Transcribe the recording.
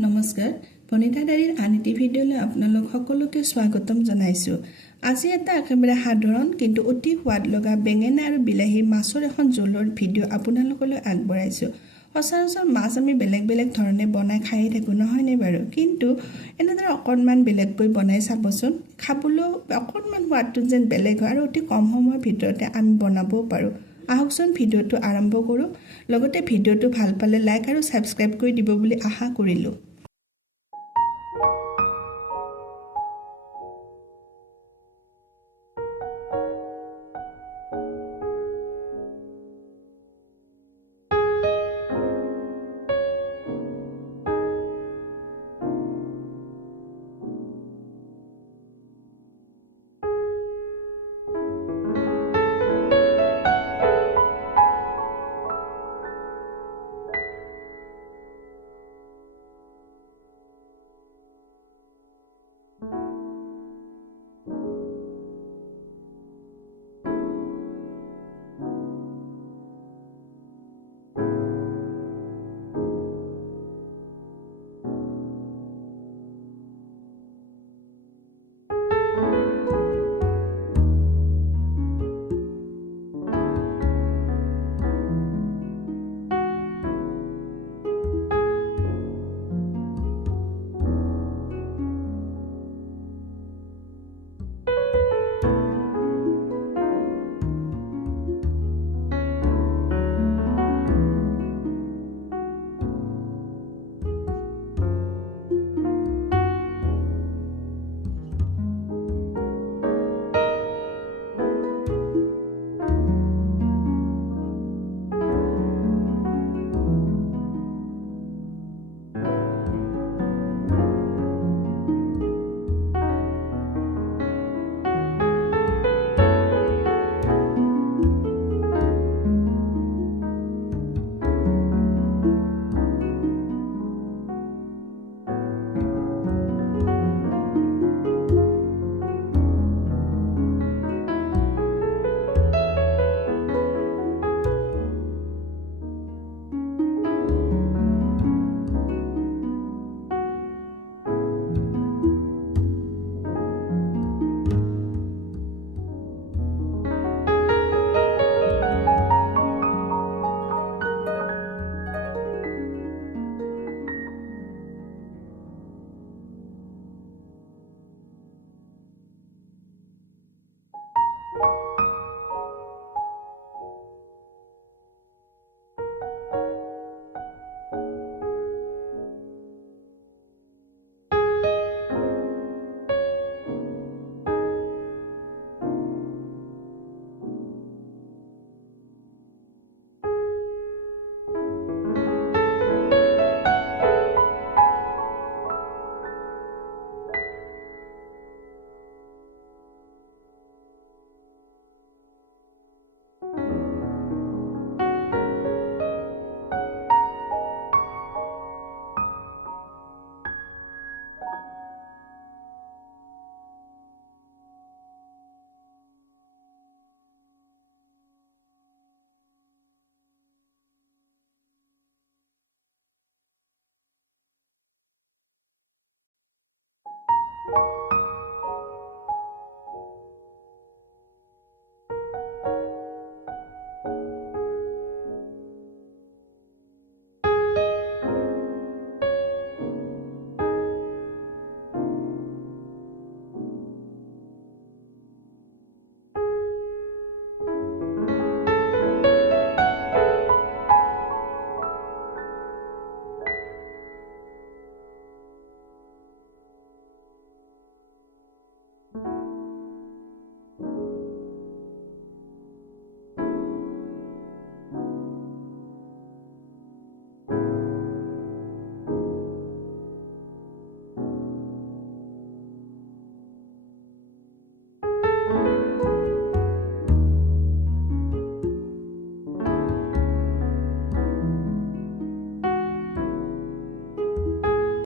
নমস্কাৰ বনিতা ডায়েৰীৰ আন এটি ভিডিঅ'লৈ আপোনালোক সকলোকে স্বাগতম জনাইছোঁ। আজি এটা একেবাৰে সাধাৰণ কিন্তু অতি সোৱাদ লগা বেঙেনা আৰু বিলাহীৰ মাছৰ এখন জোলৰ ভিডিঅ' আপোনালোকলৈ আগবঢ়াইছোঁ। সচৰাচৰ মাছ আমি বেলেগ বেলেগ ধৰণে বনাই খাই থাকোঁ, নহয়নে বাৰু? কিন্তু এনেদৰে অকণমান বেলেগকৈ বনাই চাবচোন। খাবলৈও অকণমান সোৱাদটো যেন বেলেগ হয় আৰু অতি কম সময়ৰ ভিতৰতে আমি বনাবও পাৰোঁ। আহকচোন ভিডিঅ'টো আৰম্ভ কৰোঁ। লগতে ভিডিঅ'টো ভাল পালে লাইক আৰু ছাবস্ক্ৰাইব কৰি দিব বুলি আশা কৰিলোঁ।